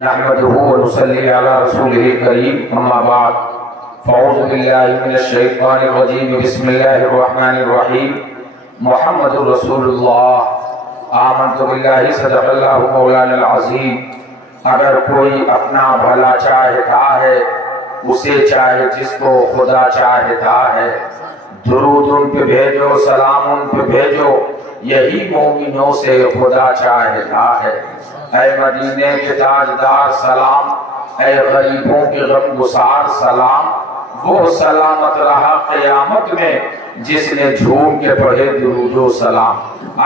نحمده ونصلي على رسوله الكريم اما بعد فاعوذ بالله من الشيطان الرجيم بسم الله الرحمن الرحيم محمد رسول اللہ آمنت باللہ صدق اللہ مولانا العظیم۔ اگر کوئی اپنا بھلا چاہتا ہے اسے چاہے جس کو خدا چاہتا ہے، درود ان پہ بھیجو سلام ان پہ بھیجو، یہی مومنوں سے خدا چاہتا ہے۔ اے مدینے کے تاجدار سلام، اے غریبوں کے غم گسار سلام، وہ سلامت رہا قیامت میں جس نے جھوم کے پڑھے درود و سلام۔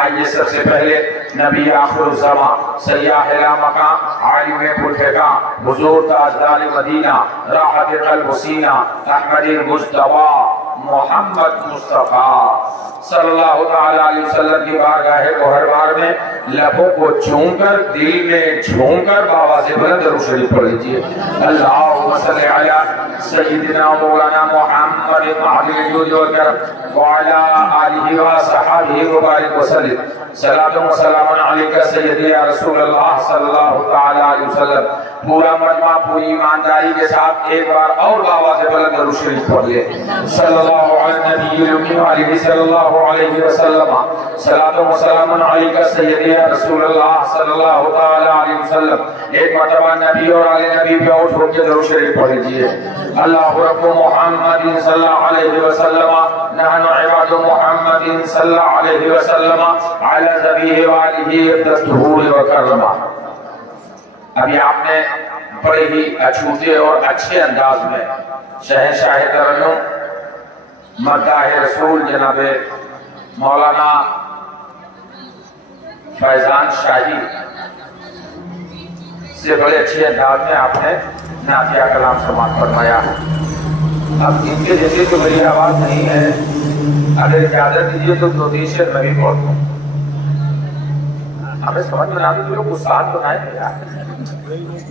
آئیے سب سے پہلے نبی آخر الزمان، سیاح لامکان، عالم پرفقاں، حضور تاجدار مدینہ، راحت قلب سینہ، احمد المجتبی محمد مصطفیٰ صلی اللہ تعالیٰ علیہ وسلم کی بارگاہ گوہر بار میں لبوں کو چوم کر دل میں جھوم کر بآواز بلند درود شریف پڑھ لیجیے۔ اللہم صلی علی سیدنا مولانا محمد علی الجود والکرم وعلی آلہ وصحبہ وبارک وسلم۔ صلاۃ و سلام علیکہ سیدی یا رسول اللہ صلی اللہ تعالیٰ علیہ وسلم۔ پورا مجمع پوری ایمانداری کے ساتھ ایک بار اور بآواز بلند درود شریف پڑھ لے۔ صلی اللہ علیہ نبی الامی وآلہ صلی اللہ علیہ وسلم۔ صلاۃ و سلام علیکہ سیدی یا رسول اللہ صلی اللہ تعالیٰ علیہ وسلم۔ ایک مرتبہ نبی اور آل نبی پہ اٹھ ہو کے درود شریف پڑھ لیجیے۔ اللہ رب محمد صلی اللہ علیہ وسلم، نحن عباد محمد صلی اللہ علیہ وسلم، علی ذبیہ وآلہ الطہور وکرمہ۔ ابھی آپ نے بڑے ہی اچھوتے اور اچھے انداز میں شہنشاہ ترنم مداح رسول جناب مولانا فیضان شاہی سے بڑے اچھے انداز میں آپ نے نعتیہ کلام سماعت فرمایا۔ اب ان کے جیسے تو میری آواز نہیں ہے، اگر اجازت دیجیے تو دو تین شعر میں بھی پڑھ دوں۔ ہمیں سمجھ میں آتی تو لوگ استاد بنائے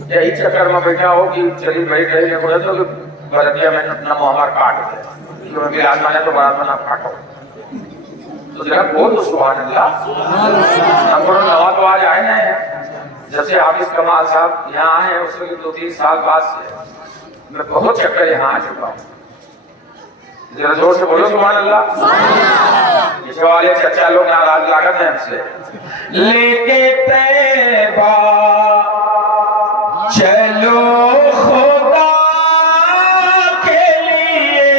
یہی چکر میں بیٹھا ہو کہ چلی بیٹھ رہی ہے تو بردیا میں نمو ہمار کاٹ دے کیونکہ میرے آدمان ہے تو برات میں نہ کاٹو تو ذرا بہت تو سبحان اللہ۔ ہم کو نوا تو آج آئے نہیں ہیں، جب سے حافظ کمال صاحب یہاں آئے ہیں اس کے دو تین سال بعد سے میں بہت چکر یہاں آ چکا ہوں۔ ذرا زور سے بولو سبحان اللہ۔ پیچھے والے چچا لوگ ناراض لاگت ہیں ہم سے۔ لے کے طیبہ چلو خدا کے لیے،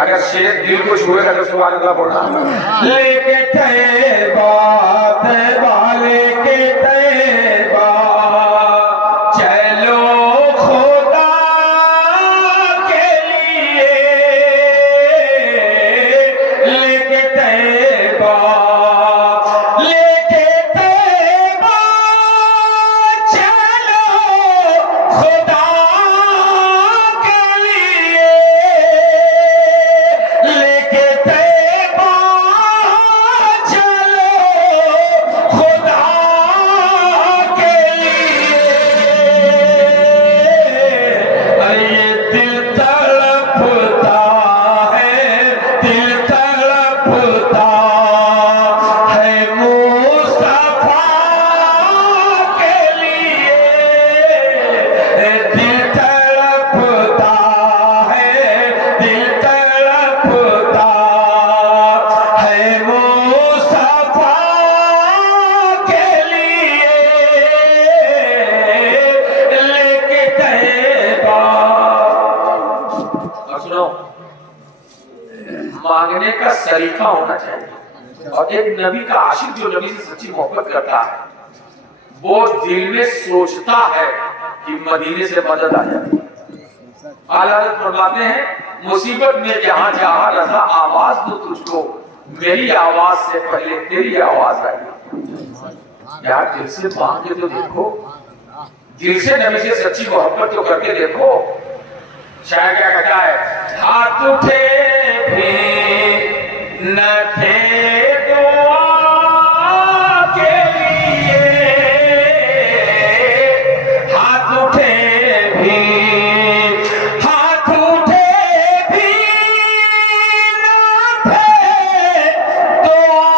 اگر شیر دل کو چھوئے گا تو سبحان اللہ بولنا۔ لے کے طیبہ طیبہ لے کے طیبہ چلو خدا کے لیے، لے کے طیبہ لے کے طیبہ چلو خدا کے لیے، لے کے طیبہ چلو خدا کے لیے۔ یہ دل تڑپتا ہے، دل تڑپتا ہے مصطفیٰ کے لیے، دل تڑپتا ہے، دل تڑپتا ہے مصطفیٰ کے لیے، لے کے طیبہ۔ اور سنو، مانگنے کا سلیقہ ہونا چاہیے، اور ایک نبی کا عاشق جو نبی سے سچی محبت کرتا ہے وہ دل میں سوچتا ہے کہ مدینے سے مدد آ جائے۔ اعلیٰ حضرت فرماتے ہیں مصیبت میں جہاں جہاں رضا آواز دو تجھ کو، میری آواز سے پہلے تیری آواز آئی۔ یار دل سے مانگ کے تو دیکھو، دل سے نبی سے سچی محبت تو کر کے دیکھو۔ شاعر کیا کہتا ہے؟ ہاتھ اٹھے بھی نہ تھے دعا کے لیے، ہاتھ اٹھے بھی نہ تھے دعا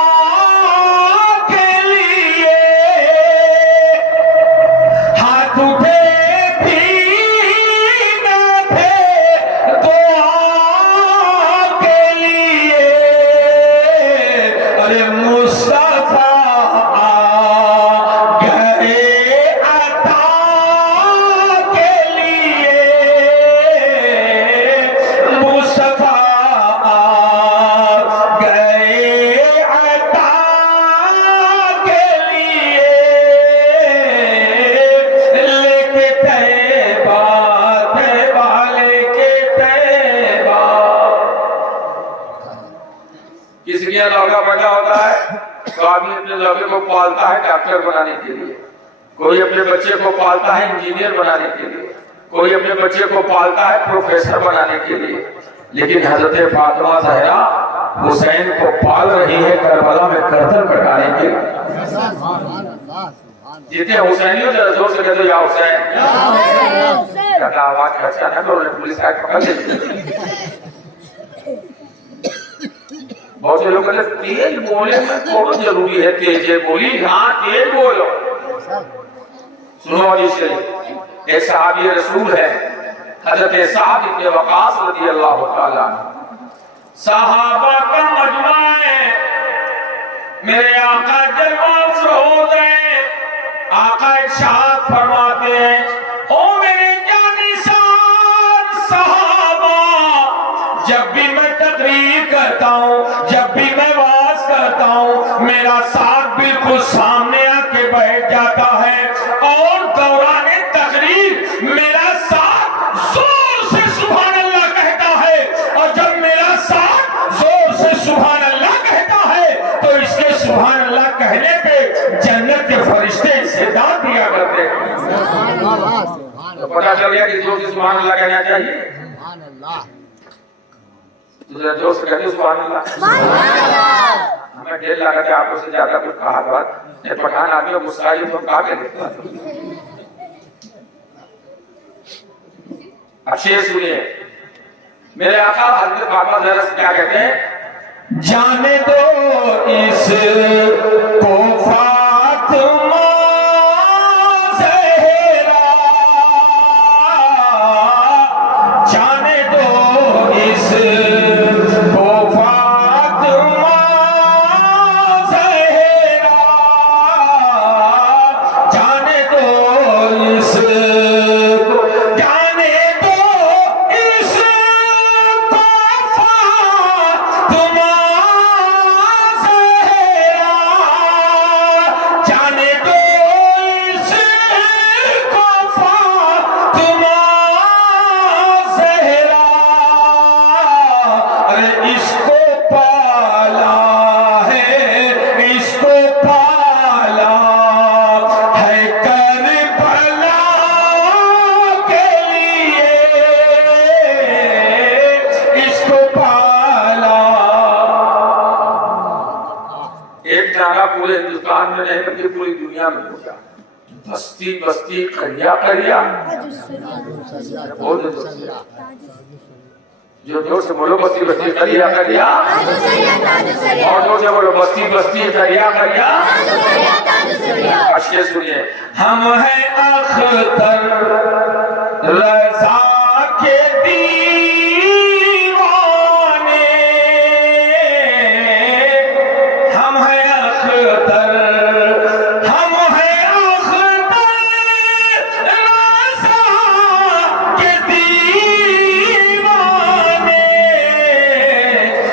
کے لیے، پیدا ہوتا ہے تو آدمی اپنے لڑکے کو پالتا ہے ڈاکٹر بنانے کے لیے، کوئی اپنے بچے کو پالتا ہے انجینئر بنانے کے لیے، کوئی اپنے بچے کو پالتا ہے پروفیسر بنانے کے لیے، لیکن حضرت فاطمہ زہرا حسین کو پال رہی ہے کربلا میں گردن کٹانے کے لیے۔ جتنے حسینی ہو ذرا زور سے کہہ دو یا حسین، کہتا آواز اچھا نہ کرو، پولیس آئے پکڑ لے۔ بہت سے لوگ کہتے ہیں تیز بولے میں بہت ضروری ہے، تیز بولی، ہاں تیز بولو۔ سنو جی سے ایک صحابی رسول ہے حضرت سعد بن وقاص رضی اللہ تعالیٰ، صحابہ کا مجمع ہے، میرے آقا جلوہ افروز ہیں، آقا ارشاد فرماتے ہیں او میرے جانی ساتھ صحابہ، جب بھی میں تقریر کرتا ہوں، جب بھی میں واز کرتا ہوں، میرا ساتھ بالکل سامنے آ کے بیٹھ جاتا ہے اور دوران تقریر میرا ساتھ زور سے سبحان اللہ کہتا ہے، اور جب میرا ساتھ زور سے سبحان اللہ کہتا ہے تو اس کے سبحان اللہ کہنے پہ جنت کے فرشتے اسے داد دیا کرتے ہیں۔ تو پتہ چل گیا کہ زور سے سبحان اللہ کہنا چاہیے، جو سے کہتے سبحان اللہ۔ ہمیں ڈیڑھ لاکھ آپ کو سے زیادہ کچھ کہا بات پٹھان آدمی کو مسکرائی تو کہا کہ دیتا۔ اچھے سنیے میرے آقا حضرت فاطمہ زہرا سے کیا کہتے ہیں، جانے دو اس کو فاطمہ زہرا، جانے دو اس کو فاطمہ زہرا، جانے دو اس کو، جانے دو اس کو فاطمہ زہرا، جانے دو اس کو فاطمہ زہرا، ارے اس کو پالا ہے، اس کو پالا ہے کربلا کے لیے، اس کو پالا۔ ایک نعرہ پورے ہندوستان میں نہیں بلکہ پوری دنیا میں ہو گیا، بستی بستی قریہ قریہ، بہت زور سے جو زور سے بولو بستی بستی قریہ قریہ، اور زور سے بولو بستی بستی قریہ قریہ۔ اچھے سنیے، ہم ہیں اختر رضا کے دیوانے، ہم ہیں اختر، ہم ہیں اختر رضا کے دیوانے،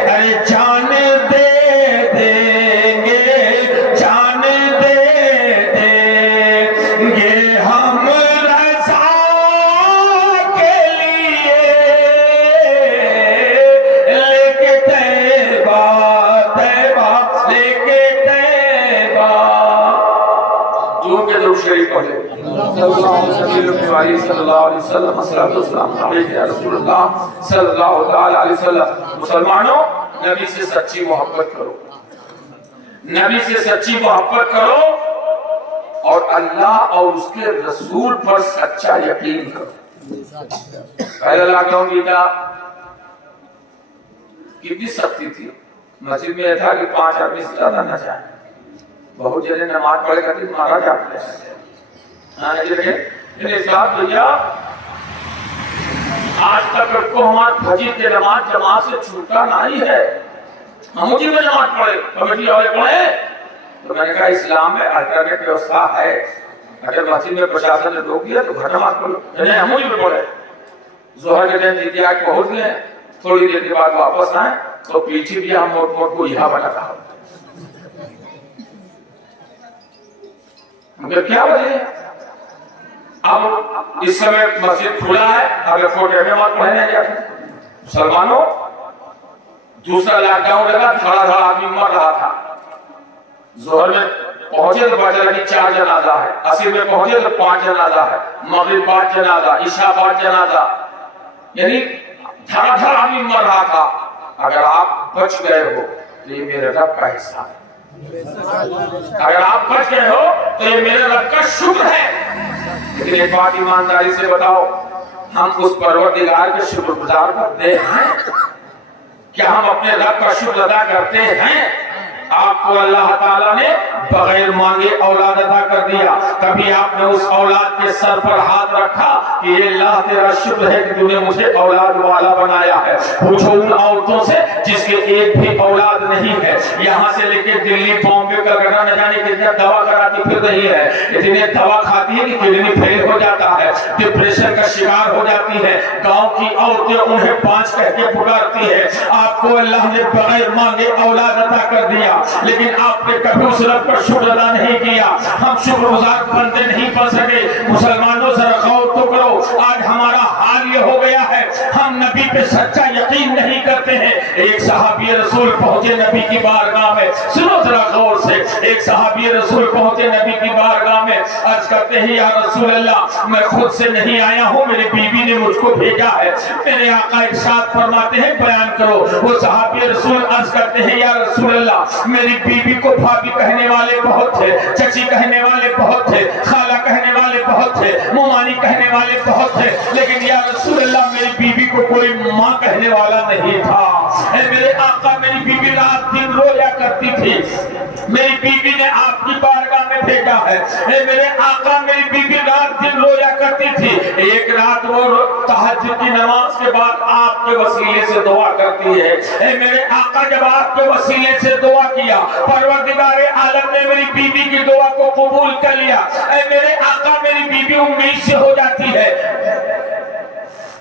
ارے جان دے دیں گے، جان دے دیں گے ہم رضا کے لیے، لے کے طیبہ طیبہ، لے کے طیبہ۔ جو کہ درود شریف پڑھے صلی اللہ علیہ وسلم، الصلاۃ والسلام علیک یا رسول اللہ صلی اللہ تعالی علیہ وسلم۔ مسلمانوں نبی سے سچی محبت کرو، نبی سے سچی محبت کرو، اور اللہ اور اس کے رسول پر سچا یقین کرو۔ پہلے لاک ڈاؤن کی کتنی سختی تھی، مسجد میں یہ تھا کہ 5 آدمی سے زیادہ نہ جائیں، بہت جنے نماز پڑھے کرتے مارا جاتے ہیں۔ ہاں یہ دیکھیں انہیں اصلاح بھیا آج تک کو ہمارا فجر کے نماز جماعت سے چھوٹا نہیں ہے، ہم اسی میں نماز پڑھے کمیٹی والے پڑھے۔ تو میں نے کہا اسلام میں الٹرنیٹ ویوستھا ہے، اگر مسجد میں پرشاسن نے روک دیا تو گھر نماز پڑھو، نہیں ہم اسی میں پڑھے۔ ظہر کے ٹائم دیدی آج پہنچ گئے، تھوڑی دیر کے بعد واپس آئے تو پیچھے بھی ہم موٹ موٹ کو یہاں بنا رہا۔ مگر کیا وجہ ہے؟ اب اس سمے مسجد کھلا ہے، اگر فوٹے میں نماز پڑھنے جاتے مسلمانوں دوسرا لاک ڈاؤن لگا، دھڑا دھڑا آدمی مر رہا تھا. ظہر میں پہنچے تو پتہ لگی 4 جنازہ ہے، عصر میں پہنچے تو 5 جنازہ ہے، مغرب 5 جنازہ، عشاء 5 جنازہ، یعنی دھڑا دھڑا آدمی مر رہا تھا. اگر آپ بچ گئے ہو تو یہ میرے رب کا حصہ ہے. اگر آپ بچ گئے ہو تو یہ میرے رب کا شکر ہے. لیکن ایک بات ایمانداری سے بتاؤ، ہم اس پروردگار کے شکر گزار کرتے ہیں؟ کیا ہم اپنے رب کا شکر ادا کرتے ہیں؟ آپ کو اللہ تعالیٰ نے بغیر مانگے اولاد عطا کر دیا. کبھی آپ نے اس اولاد کے سر پر ہاتھ رکھا کہ یہ اللہ تیرا شکر ہے کہ تو نے مجھے اولاد والا بنایا ہے؟ پوچھو ان عورتوں سے جس کے ایک بھی اولاد نہیں ہے، یہاں سے لے کے دلی بامبے کلکتہ نہ جانے کتنا دوا کراتی پھر رہی ہے، اتنے دوا کھاتی ہے کہ کڈنی فیل ہو جاتا ہے، ڈپریشن کا شکار ہو جاتی ہے. گاؤں کی عورتیں انہیں 5 کہہ کے پکارتی ہے. آپ کو اللہ نے بغیر مانگے اولاد عطا کر دیا، لیکن آپ نے کبھی اس رب پر شکر ادا نہیں کیا. ہم شکر گزار بندے نہیں بن سکے. مسلمانوں ذرا غور تو کرو، آج ہمارا حال یہ ہو گیا ہے ہم نبی پہ سچا یقین نہیں کرتے ہیں. ایک صحابی رسول پہنچے نبی کی بارگاہ میں، سنو ذرا غور سے. ایک صحابی رسول پہنچے نبی کی بارگاہ میں، عرض کرتے ہیں یا رسول اللہ میں خود سے نہیں آیا ہوں، میری بیوی نے مجھ کو بھیجا ہے. میرے آقا ارشاد فرماتے ہیں بیان کرو. وہ صحابی رسول عرض کرتے ہیں یا رسول اللہ میری بیوی کو بھابی کہنے والے بہت تھے، چچی کہنے والے بہت تھے، خالہ کہنے والے بہت تھے، مومانی کہنے والے بہت تھے، لیکن یا رسول اللہ میری بیوی کو کوئی ماں کہنے والا نہیں تھا. اے میرے آقا میری بیوی رات دن رویا کرتی تھی، میری بیوی نے آپ کی بارگاہ میں بھیجا ہے. اے میرے آقا میری بیوی رات دن رویا کرتی تھی. ایک رات وہ تہجد کی نماز کے بعد آپ کے وسیلے سے دعا کرتی ہے. اے میرے آقا جب آپ کے وسیلے سے دعا کیا، پروردگار عالم نے میری بیوی کی دعا کو قبول کر لیا. اے میرے آقا میری بیوی امید سے ہو جاتی ہے.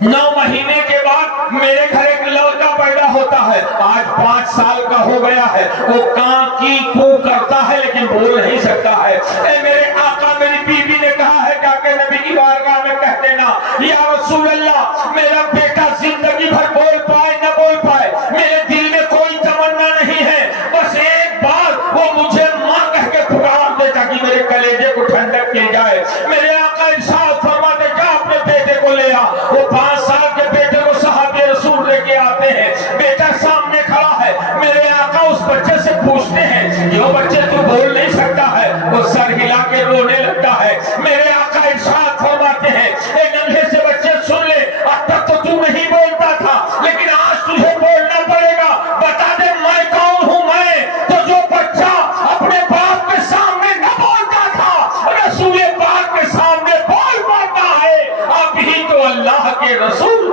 9 مہینے کے بعد میرے گھر ایک لڑکا پیدا ہوتا ہے. آج 5 سال کا ہو گیا ہے. وہ کاں کی کو کرتا ہے لیکن بول نہیں سکتا ہے. اے میرے آقا میری بیوی نے کہا ہے جا کے نبی کی بارگاہ میں کہہ دینا یا رسول اللہ میرا بیٹا زندگی بھر بول پائے نہ بول پائے، میرے دل میں کوئی تمنا نہیں ہے، بس ایک بار وہ مجھے ماں کہہ کے پکار دے تاکہ میرے کلیجے کو ٹھنڈک مل جائے. میرے آقا ارشاد فرماتے جا اپنے بیٹے کو لے آ. وہ 5 سال کے بیٹے کو صحابی رسول لے کے آتے ہیں. بیٹا سامنے کھڑا ہے. میرے آقا اس بچے سے پوچھتے ہیں یہ بچے تو بول نہیں سکتا ہے. وہ سر ہلا کے رونے لگتا ہے. میرے آقا ارشاد فرماتے ہیں اے ننھے سے بچے سن لے، اب تک تو تو نہیں بولتا تھا لیکن آج تجھے بولنا پڑے گا. بتا دے میں کون ہوں. میں تو جو بچہ اپنے باپ کے سامنے نہ بولتا تھا رسول پاک کے سامنے بول پاتا ہے. اب ہی تو اللہ کے رسول.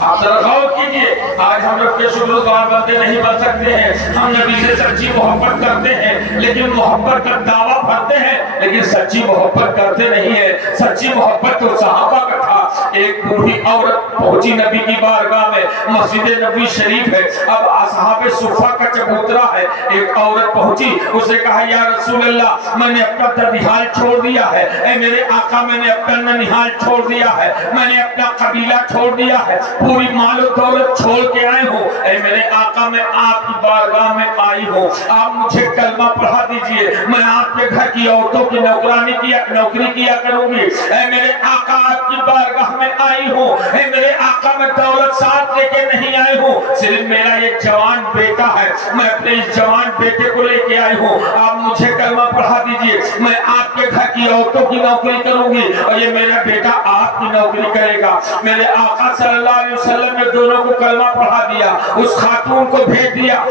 آپ ذرا غور کیجئے، آج ہم لوگ کے شکر گزار بندے نہیں بن سکتے ہیں. ہم نبی سے سچی محبت کرتے ہیں لیکن محبت کا دعویٰ بھرتے ہیں لیکن سچی محبت کرتے نہیں ہیں. سچی محبت تو صحابہ کا تھا. ایک بوڑھی عورت پہنچی نبی کی بارگاہ میں، مسجد نبی شریف ہے، اب اصحاب صفہ کا چبوترا ہے. ایک عورت پہنچی، اسے کہا یا رسول اللہ میں نے اپنا ننھیال چھوڑ دیا ہے. اے میرے آقا میں نے اپنا ننھیال چھوڑ دیا ہے، میں نے اپنا قبیلہ چھوڑ دیا ہے، پوری مال و دولت چھوڑ کے آئے ہوں. اے میرے آقا میں آپ کی بارگاہ میں آئی ہوں، آپ مجھے کلمہ پڑھا دیجئے، میں آپ کے گھر کی عورتوں کی نوکری کیا کروں گی. اے میرے آقا آپ کی بارگاہ میں آئی ہوں. اے میرے آقا میں دولت ساتھ لے کے نہیں آئی ہوں، صرف میرا ایک جوان بیٹا ہے، میں اپنے اس جوان بیٹے کو لے کے آئی ہوں. آپ مجھے کلمہ پڑھا دیجئے، میں آپ کے گھر کی عورتوں کی نوکری کروں گی اور یہ میرا بیٹا آپ کی نوکری کرے گا. میرے آقا صلی اللہ علیہ وسلم نے دونوں کو کلمہ پڑھا دیا. اس خاتون کو بھیج دیا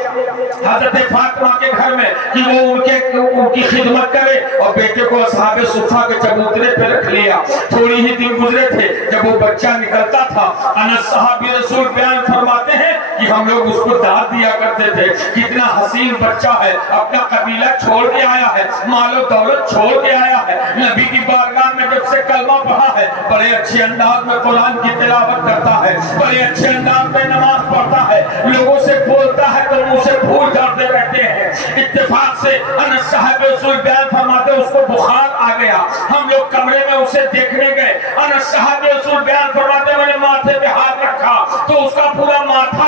حضرت فاطمہ کے گھر میں کہ وہ ان کی خدمت کرے اور بیٹے کو اصحاب صفہ کے چبوترے پہ رکھ لیا. تھوڑی ہی دن گزرے تھے جب وہ بچہ نکلتا تھا. انس صحابی رسول بیان فرماتے ہیں کہ ہم لوگ اس کو داد دیا کرتے تھے. کتنا حسین بچہ ہے، اپنا قبیلہ چھوڑ کے آیا ہے، مال و دولت چھوڑ کے آیا ہے. نبی کی بارگاہ میں جب سے کلمہ پڑھا ہے بڑے اچھے انداز میں قرآن کی تلاوت کرتا ہے، بڑے اچھے انداز میں نماز پڑھتا ہے، لوگوں سے بولتا ہے تو منہ سے پھول جھڑتے رہتے ہیں. اتفاق سے انس صاحب رسول بیان فرماتے اس کو بخار آ گیا. ہم لوگ کمرے میں اسے دیکھنے گئے. انس صاحب رسول بیان فرماتے میں نے ماتھے پہ ہاتھ رکھا تو اس کا پورا ماتھا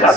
10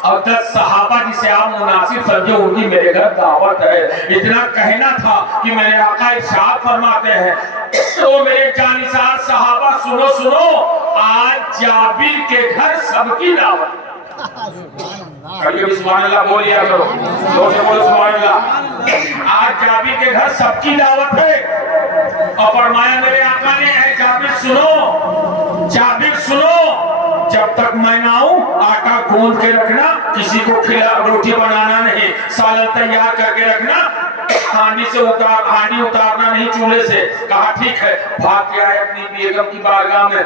اور 10 صحابہ جسے آپ مناسب سمجھے ان کی میرے گھر دعوت ہے. اتنا کہنا تھا کہ میرے آقا ارشاد فرماتے ہیں تو میرے جانثار صحابہ سنو سنو، آج جابر کے گھر سب کی دعوت. کبھی سبحان اللہ بولیا کرو، دوسرے بولو سبحان اللہ. آج جابر کے گھر سب کی دعوت ہے. اور فرمایا میرے آقا نے اے جابر سنو، جابر سنو، جب تک میں نہ آؤں آٹا گوندھ کے رکھنا، کسی کو کھلا روٹی بنانا نہیں، سالن تیار کر کے رکھنا، ہانڈی اتارنا نہیں چولہے سے. کہا ٹھیک ہے. بھاگ کے آئے اپنی بیگم کی بارگاہ میں.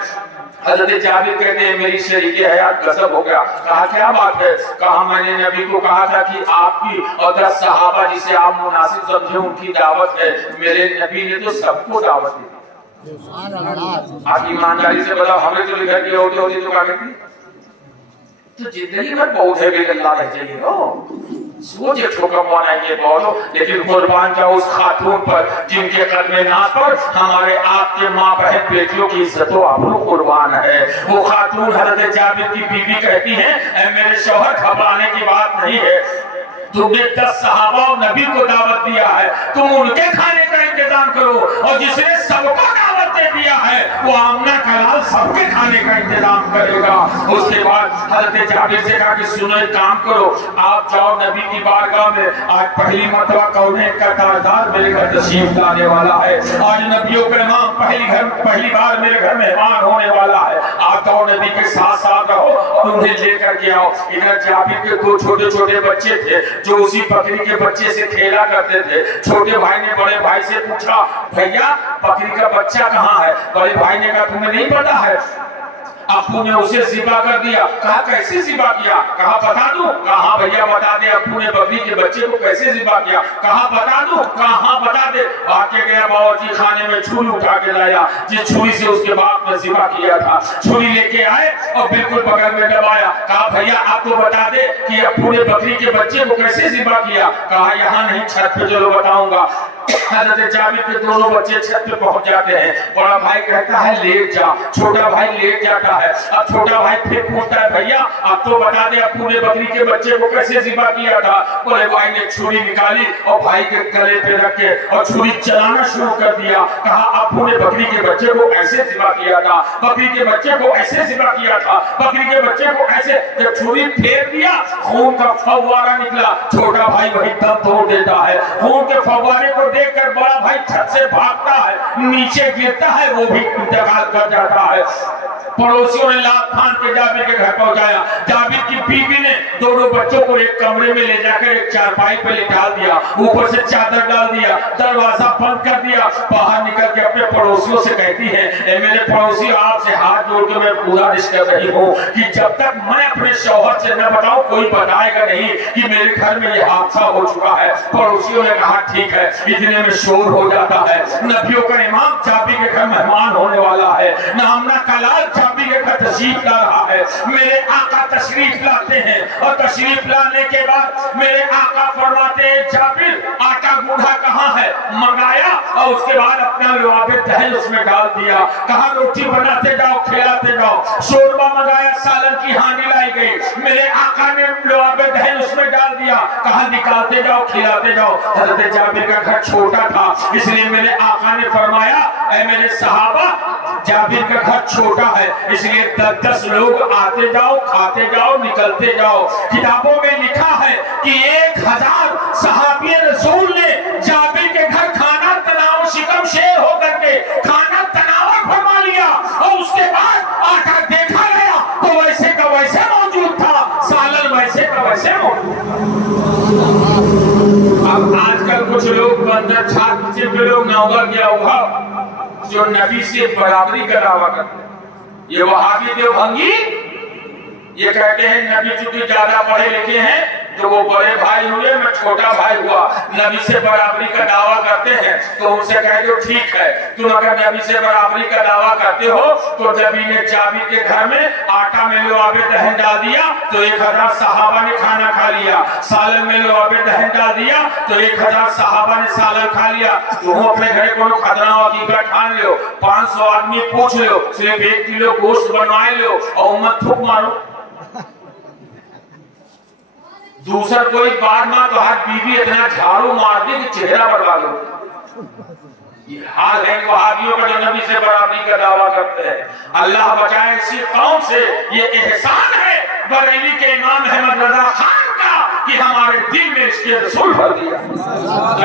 حضرت جابر کہتے ہیں میری شریک حیات غضب ہو گیا. کہا کیا بات ہے؟ کہا میں نے نبی کو کہا تھا کہ آپ کی اور 10 صحابہ جسے آپ مناسب سمجھیں ان کی دعوت ہے. میرے نبی نے تو سب کو دعوت دی. آپ ایمانداری سے بتاؤ، ہمیں تو لکھا کہ ہوتی تو کہا کرتی تو زندگی میں بہت ہے کہ اللہ رہ جائیے ہو سوچ ایک حکم وانا یہ بولو. لیکن قربان جاؤ اس خاتون پر جن کے قدم ناز پر ہمارے آپ کے ماں بہن بیٹیوں کی عزت و آبرو قربان ہے. وہ خاتون حضرت جابر کی بیوی کہتی ہیں اے میرے شوہر گھبرانے کی بات نہیں ہے، تم نے 10 صحابہ اور نبی کو دعوت دیا ہے، تم ان کے کھانے کا انتظام کرو. اور جس نے سب کو دعوت دے دیا ہے وہ آمنہ کلال سب کے کھانے کا انتظام کرے گا. اس کے بعد حضرت جابر سے کہا کہ سنو ایک کام کرو، آپ جاؤ نبی کی بارگاہ میں. آج پہلی مرتبہ کونین کا تاجدار میرے گھر تشریف لانے والا ہے. آج نبیوں کا امام پہلی بار میرے گھر مہمان ہونے والا ہے. آپ جاؤ نبی کے ساتھ ساتھ رہو اور انہیں لے کر کے آؤ. ادھر جابر کے 2 چھوٹے چھوٹے بچے تھے جو اسی بکری کے بچے سے کھیلا کرتے تھے. چھوٹے بھائی نے بڑے بھائی سے پوچھا بھیا بکری کا بچہ کہاں ہے؟ بڑے بھائی نے کہا تمہیں نہیں پتا ہے؟ ابو نے اسے ذبح کر دیا. کہا کیسے ذبح کیا؟ کہا بتا دوں. کہا بھیا بتا دے. ابو نے بکری کے بچے کو کیسے ذبح کیا؟ کہا بتا دوں. کہا بتا دے. آگے گیا باورچی خانے میں چھری اٹھا کے لایا جس چھری سے اس کے باپ نے ذبح کیا تھا. چھری لے کے آئے اور بالکل بغل میں دبایا. کہا بھیا آپ کو بتا دے کہ ابو نے بکری کے بچے کو کیسے ذبح کیا؟ کہا یہاں نہیں چھت پہ چلو بتاؤں گا. حضرت جابر کے دونوں بچے چھت پہ پہنچ جاتے ہیں. بڑا بھائی کہتا ہے لیٹ جا. چھوٹا بھائی لیٹ جاتا ہے. اب چھوٹا بھائی پھر پوچھتا ہے بھیا آپ تو بتا دے ابو نے بکری کے بچے کو کیسے ذبح کیا تھا؟ بڑے بھائی نے چھری نکالی اور بھائی کے گلے پہ رکھ کے اور چھری چلانا شروع کر دیا. کہا ابو نے بکری کے بچے کو ایسے ذبح کیا تھا، بکری کے بچے کو ایسے ذبح کیا تھا، بکری کے بچے کو ایسے. جب چھری پھیر دیا خون کا فوارہ نکلا. چھوٹا بھائی وہی دم توڑ دیتا ہے. خون کے فوارے کو دیکھ کر بڑا بھائی چھت سے بھاگتا ہے، نیچے گرتا ہے، وہ بھی انتقال کر جاتا ہے. پڑوسیوں نے لات پھان کے جابر کے گھر پہنچایا. جابر کی بیوی نے دونوں بچوں کو ایک کمرے میں لے جا کر ایک چارپائی پہ لٹا دیا، اوپر سے چادر ڈال دیا، دروازہ بند کر دیا. باہر نکل کے اپنے پڑوسیوں سے کہتی ہے اے میرے پڑوسی آپ سے ہاتھ جوڑ کے میں گزارش کر رہی ہوں کہ جب تک میں اپنے شوہر سے نہ بتاؤں کوئی بتائے گا نہیں کہ میرے گھر میں یہ حادثہ ہو چکا ہے. پڑوسیوں نے کہا ٹھیک ہے. اتنے میں شور ہو جاتا ہے نبیوں کا امام جابر کے گھر مہمان ہونے والا ہے. نامنا کلال جابر کے گھر تشریف لا رہا ہے. میرے آقا تشریف لاتے ہیں اور تشریف لانے کے بعد میرے آقا فرماتے ہیں جابر آٹا گوندھا کہاں ہے؟ منگایا اور اس کے بعد اپنا لعاب دہن اس میں ڈال دیا. کہا روٹی بناتے جاؤ کھلاتے جاؤ. شوربہ منگایا، سالن کی ہانڈی لائی گئی. میرے آقا نے لعاب دہن اس میں ڈال دیا. کہا نکالتے جاؤ کھلاتے جاؤ. حضرت جابر کا گھر چھوٹا تھا اس لیے میرے آقا نے فرمایا اے میرے صحابہ جابر کا گھر چھوٹا ہے اس لیے 10 لوگ آتے جاؤ کھاتے جاؤ نکلتے جاؤ. کتابوں میں لکھا ہے کہ 1000 صحابی رسول نے جابر کے گھر کھانا تناو شکم شیر ہو کر کے کھانا تناور فرما لیا اور اس کے بعد آٹا دیکھا گیا تو ویسے کا ویسے موجود تھا، سالن ویسے کا ویسے موجود. اب آج کل کچھ لوگ بندر چھات پیچھے پہ لوگ نہ ہوگا کیا ہوگا جو نبی سے برابری کا دعویٰ کرتے ہیں. یہ وہابی دیوبندی یہ کہتے ہیں نبی چونکہ زیادہ پڑھے لکھے ہیں تو وہ بڑے بھائی ہوئے میں چھوٹا بھائی ہوا. نبی سے برابری کا دعویٰ کرتے ہیں تو ان سے کہہ دو ٹھیک ہے تم اگر نبی سے برابری کا دعویٰ کرتے ہو تو نبی نے جابر کے گھر میں آٹا میں لعاب دہن ڈال دیا تو 1000 صحابہ نے کھانا کھا لیا. سالن میں لعاب دہن ڈال دیا تو 1000 صحابہ نے سالن کھا لیا. تم اپنے گھر کو خطرہ حقیقہ ٹھان لو، 500 آدمی پوچھ لو، صرف 1 کلو گوشت بنوائے لو اور امت تھوک مارو. دوسرا کوئی بات نہ تو ہر بیوی اتنا جھاڑو مار دے کہ چہرہ برباد ہو. یہ حال ہے وہابیوں کا جو نبی سے برابری کا دعویٰ کرتے ہیں. اللہ بچائے اسی قوم سے. یہ احسان ہے بریلی کے امام احمد رضا خان کا کہ ہمارے دل میں اس کے رسول بھر دیا.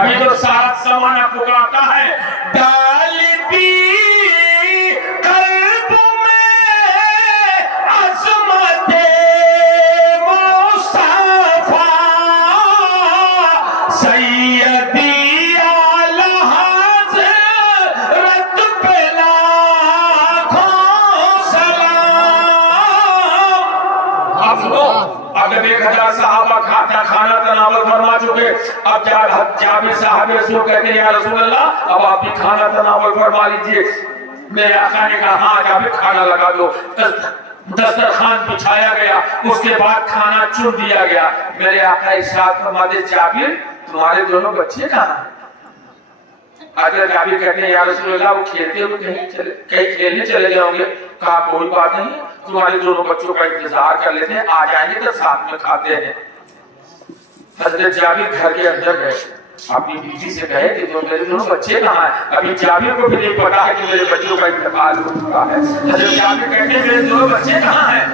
ابھی تو سارا زمانہ پکارتا ہے ڈال دی قلب میں عظمت مصطفیٰ سیدی اگر 1000 صحابہ کھانا تناول فرما چکے. اب جابر صاحب رسول کہتے ہیں یا رسول اللہ اب آپ بھی کھانا تناول فرما لیجئے. میرے آقا نے کہا ہاں جابر کھانا لگا دو. دسترخوان بچھایا گیا. اس کے بعد کھانا چن دیا گیا. میرے آقا ارشاد فرماتے جابر تمہارے دونوں بچے کہاں ہیں؟ حضرت جابر کہتے ہیں یا رسول اللہ وہ کھیلتے ہوئے کہیں کھیلنے چلے گئے ہوں گے. کہا کوئی بات نہیں تمہارے دونوں بچوں کا انتظار کر لیتے ہیں آ جائیں گے تو ساتھ میں کھاتے ہیں. حضرت جابر گھر کے اندر گئے. اپنی بیوی سے کہے کہ میرے دونوں بچے کہاں ہیں؟ ابھی جابر کو بھی نہیں پتا ہے کہ میرے بچوں کا انتقال ہو چکا ہے. حضرت جابر کہتے ہیں میرے دونوں بچے کہاں ہیں؟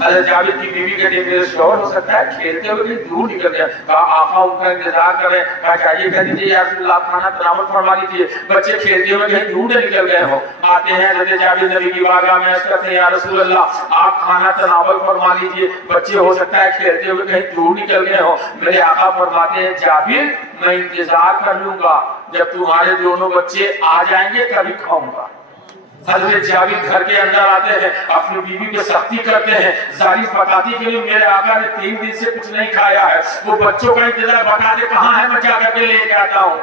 حضرت جابر کی بیوی کہتے ہیں میرے شوہر ہو سکتا ہے کھیلتے ہوئے کہیں دور نکل گیا. کہا آقا ان کا انتظار کر رہے ہیں. کہا چاہیے کہہ دیجیے یا رسول اللہ کھانا تناول فرما لیجیے بچے کھیلتے ہوئے کہیں دور نکل گئے ہو. آتے ہیں حضرت جابر نبی کی بارگاہ میں عرض کرتے ہیں یا رسول اللہ آپ کھانا تناول فرما لیجیے بچے ہو سکتا ہے کھیلتے ہوئے کہیں دور نکل گئے ہو. میرے آقا فرماتے ہیں جابر میں انتظار کر لوں گا جب تمہارے دونوں بچے آ جائیں گے تبھی کھاؤں گا. حضرت جابر گھر کے اندر آتے ہیں اپنی بیوی پہ سختی کرتے ہیں. ظاہر بتاتی کہ میرے آقا نے 3 دن سے کچھ نہیں کھایا ہے. وہ بچوں کا انتظار بتا دے کہاں ہے میں جا کر کے لے کے آتا ہوں.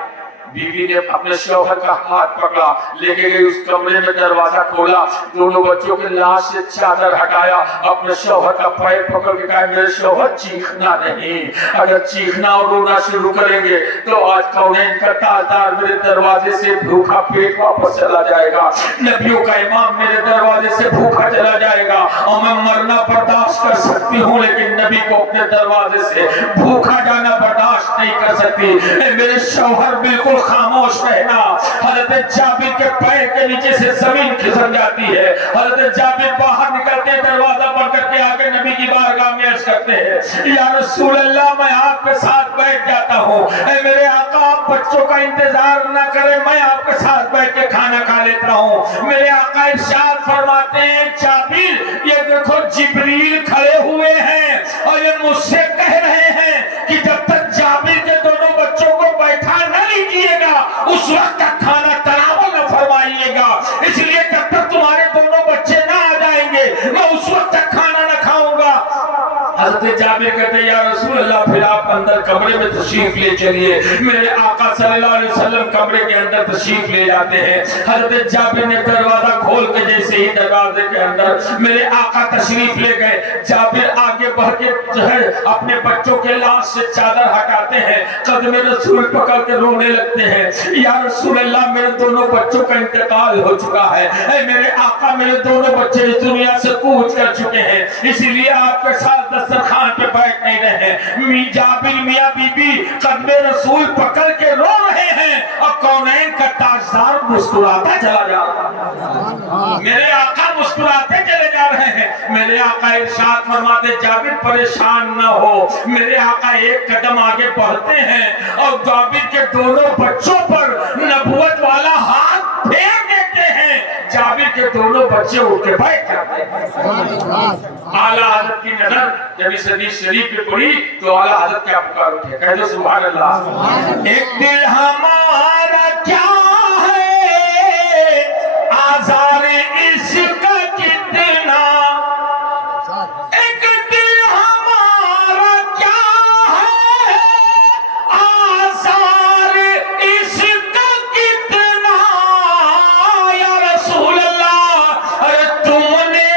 بیوی نے اپنے شوہر کا ہاتھ پکڑا لے کے گئی اس کمرے میں دروازہ کھولا دونوں بچوں کے لاش سے چادر ہٹایا اپنے شوہر کا پیر پکڑ کے کہا میرے شوہر چیخنا نہیں. اگر چیخنا اور رونا شروع کریں گے تو آج کونین کا تاجدار میرے دروازے سے بھوکا پیٹ واپس چلا جائے گا. نبیوں کا امام میرے دروازے سے بھوکا چلا جائے گا اور میں مرنا برداشت کر سکتی ہوں لیکن نبی کو اپنے دروازے سے بھوکا جانا برداشت نہیں کر سکتی. میرے شوہر بالکل خاموش رہنا. حضرت جابر کے پیر کے نیچے سے زمین کھسک جاتی ہے. حضرت جابر باہر نکلتے دروازہ بند کر کے آگے نبی کی بارگاہ میں عرض کرتے ہیں یا رسول اللہ میں آپ کے ساتھ بیٹھ جاتا ہوں. اے میرے آقا آپ بچوں کا انتظار نہ کریں میں آپ کے ساتھ بیٹھ کے کھانا کھا لیتا ہوں. میرے آقا ارشاد فرماتے ہیں جابر یہ دیکھو جبریل کھڑے ہوئے ہیں اور یہ مجھ سے کہہ رہے ہیں کہ جب تک جابر کے دونوں بچوں کو بیٹھا نہ لیجیے گا اس وقت تک کھانا تناول نہ فرمائیے گا. اس لیے جب تک تمہارے دونوں بچے نہ آ جائیں گے میں اس وقت تک کھانا نہ کھاؤں گا. حضرت جابر کہتے ہیں یا رسول اللہ پھر آپ اندر کمرے میں تشریف لے چلیے. میرے آقا صلی اللہ علیہ وسلم کمرے کے اندر تشریف لے جاتے ہیں. حضرت جابر نے دروازہ کھول کے جیسے ہی دروازے کے اندر میرے آقا تشریف لے گئے. جابر آگے بڑھ کے جو ہے اپنے بچوں کے لاش سے چادر ہٹاتے ہیں قدم رسول پکڑ کے رونے لگتے ہیں یا رسول اللہ میرے دونوں بچوں کا انتقال ہو چکا ہے. اے میرے آقا میرے دونوں بچے اس دنیا سے کوچ کر چکے ہیں اسی لیے آپ کے ساتھ دسترخوان پہ بیٹھ نہیں رہے. جابر میاں بی بی قدم رسول پکڑ کے رو رہے ہیں اور کونین کا تاجدار مسکراتا چلا جا رہا ہے. میرے آقا مسکراتے چلے جا رہے ہیں. میرے آقا ارشاد فرماتے جابر پریشان نہ ہو. میرے آقا ایک قدم آگے بڑھتے ہیں اور جابر کے دونوں بچوں پر نبوت والا ہاتھ پھیر دیتے ہیں. جابر کے دونوں بچے اٹھ کے بیٹھ جاتے ہیں. اعلیٰ حضرت کی نظر جب اس حدیث شریف پہ پڑھی تو اعلیٰ حضرت کیا پکار اٹھے کہہ دو سبحان اللہ. ایک دل ہمارا کیا ہے آزار اس کا کتنا ایک دل ہمارا کیا ہے آزار اس کا کتنا یا رسول اللہ ارے تم نے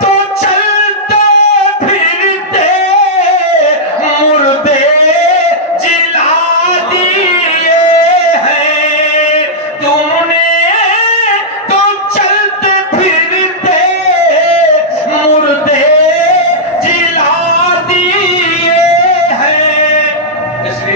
تو چلتے پھرتے مردے جلا دیے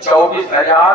24,000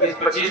20-25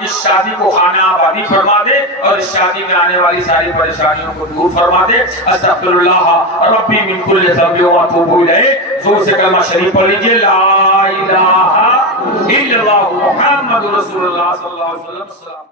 اس شادی کو خانہ آبادی فرما دے اور اس شادی میں آنے والی ساری پریشانیوں کو دور فرما دے. استغفر اللہ ربی من کل ذنب و اتوب الیہ. زور سے کلمہ شریف پڑھ لیجئے. لا الہ الا اللہ محمد رسول اللہ صلی اللہ علیہ وسلم.